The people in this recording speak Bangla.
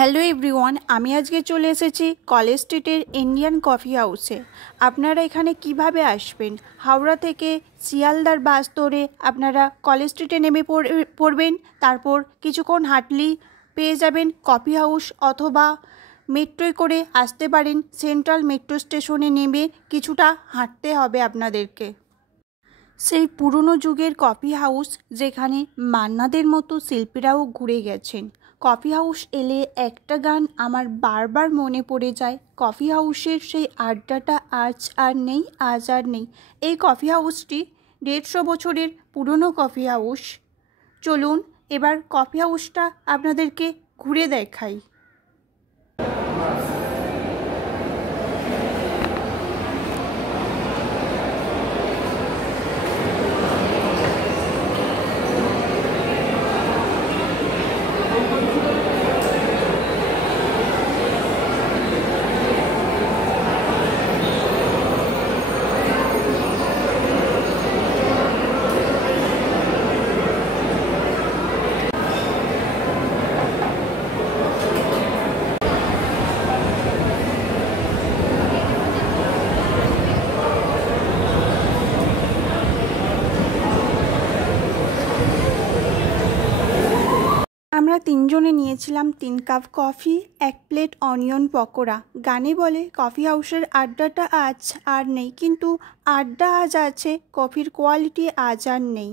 হ্যালো এভরিওয়ান, আমি আজকে চলে এসেছি কলেজ স্ট্রিটের ইন্ডিয়ান কফি হাউসে। আপনারা এখানে কিভাবে আসবেন? হাওড়া থেকে শিয়ালদার বাস ধরে আপনারা কলেজ স্ট্রিটে নেমে পড়বেন। তারপর কিছুক্ষণ হাঁটলেই পেয়ে যাবেন কফি হাউস, অথবা মেট্রোয় করে আসতে পারেন। সেন্ট্রাল মেট্রো স্টেশনে নেমে কিছুটা হাঁটতে হবে আপনাদেরকে। সেই পুরনো যুগের কফি হাউস, যেখানে মান্নাদের মতো শিল্পীরাও ঘুরে গেছেন। কফি হাউস এলে একটা গান আমার বারবার মনে পড়ে যায়। কফি হাউসের সেই আড্ডাটা আজ আর নেই, আজ আর নেই। এই কফি হাউসটি 150 বছরের পুরনো কফি হাউস। চলুন এবার কফি হাউসটা আপনাদেরকে ঘুরে দেখাই। আমরা তিনজনে নিয়েছিলাম 3 cup coffee, 1 plate onion pakora. গানে বলে কফি হাউসের আড্ডাটা আজ আর নেই, কিন্তু আড্ডা আজ আছে, কফির কোয়ালিটি আজ আর নেই।